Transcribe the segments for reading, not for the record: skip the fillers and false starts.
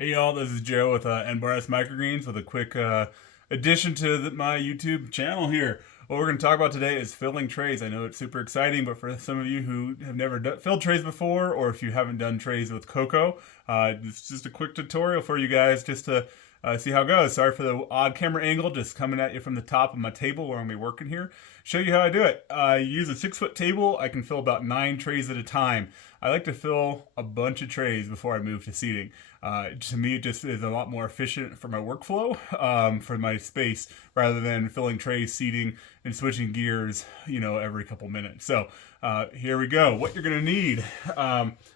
Hey y'all, this is Joe with Microgreens with a quick addition to my YouTube channel here. What we're going to talk about today is filling trays. I know it's super exciting, but for some of you who have never filled trays before, or if you haven't done trays with Coco, it's just a quick tutorial for you guys just to see how it goes. Sorry for the odd camera angle, just coming at you from the top of my table where I'm going to be working here. Show you how I do it. I use a 6-foot table. I can fill about 9 trays at a time. I like to fill a bunch of trays before I move to seating. To me, it just is a lot more efficient for my workflow, for my space, rather than filling trays, seating, and switching gears, every couple minutes. So here we go. What you're gonna need.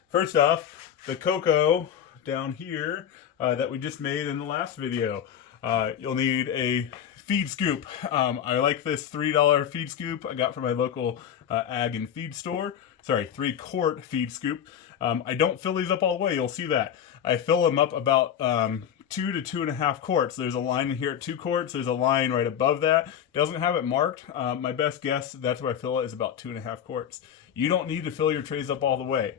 First off, the Coco down here that we just made in the last video. You'll need a feed scoop. I like this $3 feed scoop I got from my local ag and feed store. Sorry, 3-quart feed scoop. I don't fill these up all the way, you'll see that. I fill them up about 2 to 2.5 quarts. There's a line in here at 2 quarts. There's a line right above that. Doesn't have it marked. My best guess, that's where I fill it, is about 2.5 quarts. You don't need to fill your trays up all the way.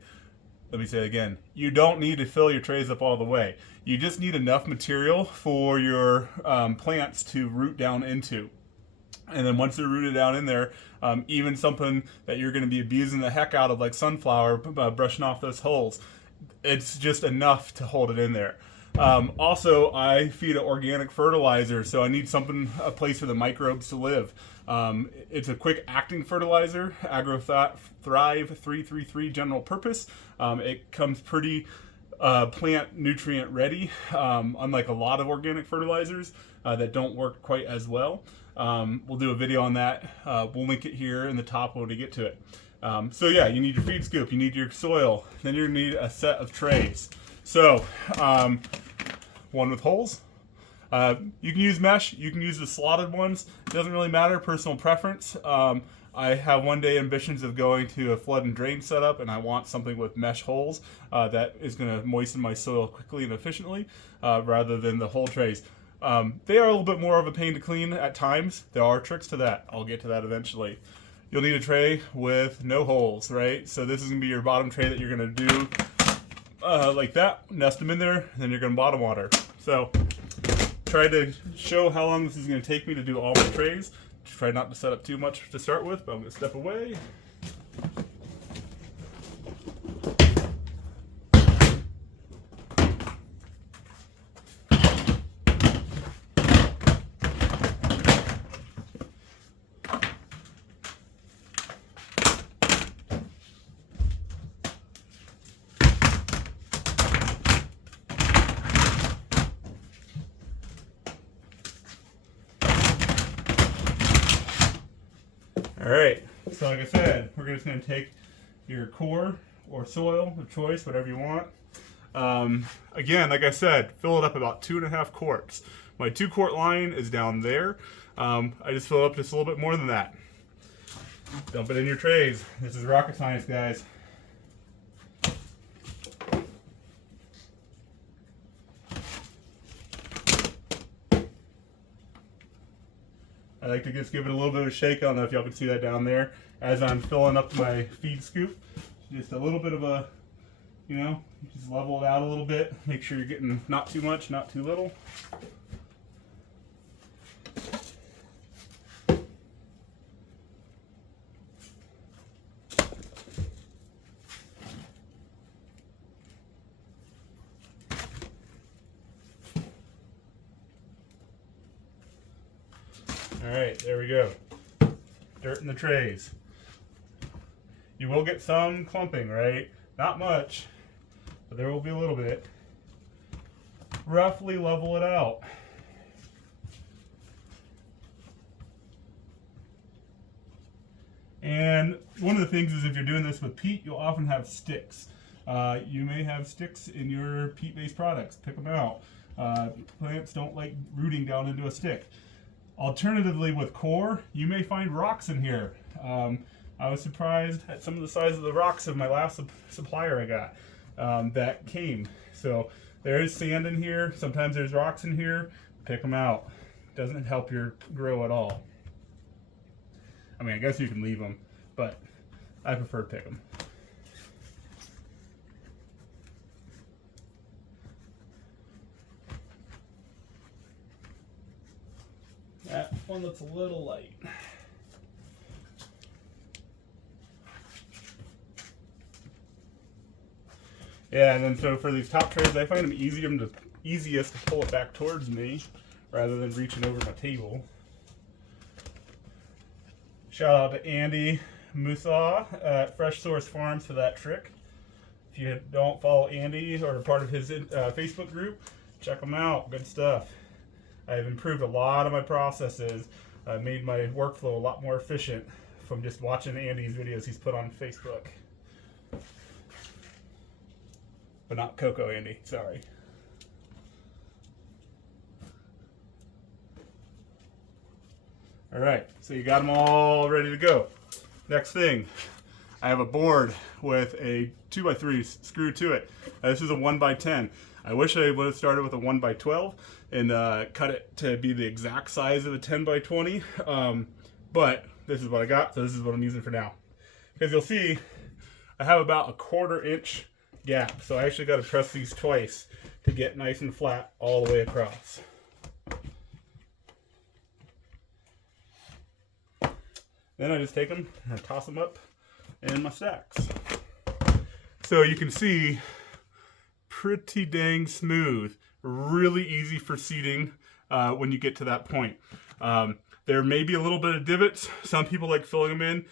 Let me say it again. You don't need to fill your trays up all the way. You just need enough material for your plants to root down into. And then once they're rooted down in there, even something that you're going to be abusing the heck out of, like sunflower, brushing off those holes, it's just enough to hold it in there. Also, I feed an organic fertilizer, so I need a place for the microbes to live. It's a quick acting fertilizer, AgroThrive 333 general purpose. It comes pretty plant nutrient ready, unlike a lot of organic fertilizers that don't work quite as well. We'll do a video on that. We'll link it here in the top when we get to it. So yeah, you need your feed scoop, you need your soil, then you need a set of trays. So, one with holes. You can use mesh, you can use the slotted ones. It doesn't really matter, personal preference. I have one day ambitions of going to a flood and drain setup, and I want something with mesh holes that is going to moisten my soil quickly and efficiently, rather than the hole trays. They are a little bit more of a pain to clean at times. There are tricks to that. I'll get to that eventually. You'll need a tray with no holes, right? So this is going to be your bottom tray that you're going to do like that, nest them in there, and then you're going to bottom water. So try to show how long this is going to take me to do all my trays. Try not to set up too much to start with, but I'm going to step away. Alright, so like I said, we're just going to take your coir or soil of choice, whatever you want. Again, like I said, fill it up about 2.5 quarts. My 2-quart line is down there. I just fill it up just a little bit more than that. Dump it in your trays. This is rocket science, guys. I like to just give it a little bit of a shake. I don't know if y'all can see that down there as I'm filling up my feed scoop. Just a little bit of a, just level it out a little bit. Make sure you're getting not too much, not too little. Alright, there we go. Dirt in the trays. You will get some clumping, right? Not much, but there will be a little bit. Roughly level it out. And one of the things is, if you're doing this with peat, you'll often have sticks. You may have sticks in your peat-based products. Pick them out. Plants don't like rooting down into a stick. Alternatively, with coir, you may find rocks in here. I was surprised at some of the size of the rocks of my last supplier I got that came. So there is sand in here. Sometimes there's rocks in here. Pick them out. Doesn't help your grow at all. I mean, I guess you can leave them, but I prefer to pick them. one that's a little light. Yeah, and then so for these top trays, I find them easiest to pull it back towards me rather than reaching over my table. Shout out to Andy Musaw at Fresh Source Farms for that trick. If you don't follow Andy or are part of his Facebook group, check him out. Good stuff. I've improved a lot of my processes. I made my workflow a lot more efficient from just watching Andy's videos he's put on Facebook. But not Coco Andy, sorry. All right, so you got them all ready to go. Next thing, I have a board with a 2x3 screw to it. This is a 1x10. I wish I would have started with a 1x12 and cut it to be the exact size of a 10x20. But this is what I got, so this is what I'm using for now. Because you'll see, I have about a 1/4 inch gap, so I actually got to press these twice to get nice and flat all the way across. Then I just take them and toss them up in my stacks. So you can see, pretty dang smooth. Really easy for seating when you get to that point. There may be a little bit of divots. Some people like filling them in.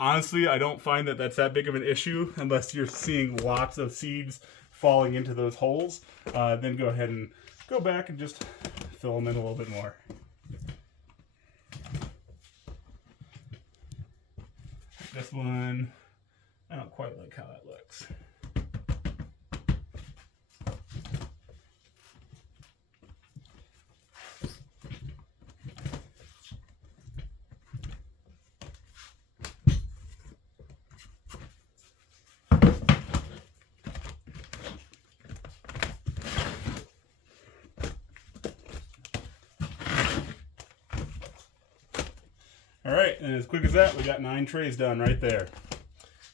Honestly, I don't find that that's that big of an issue unless you're seeing lots of seeds falling into those holes. Then go ahead and go back and just fill them in a little bit more. This one, I don't quite like how that looks. All right, and as quick as that, we got 9 trays done right there.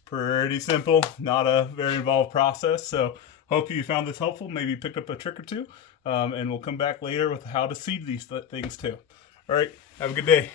Pretty simple, not a very involved process. So hope you found this helpful, maybe picked up a trick or two, and we'll come back later with how to seed these things too. All right, have a good day.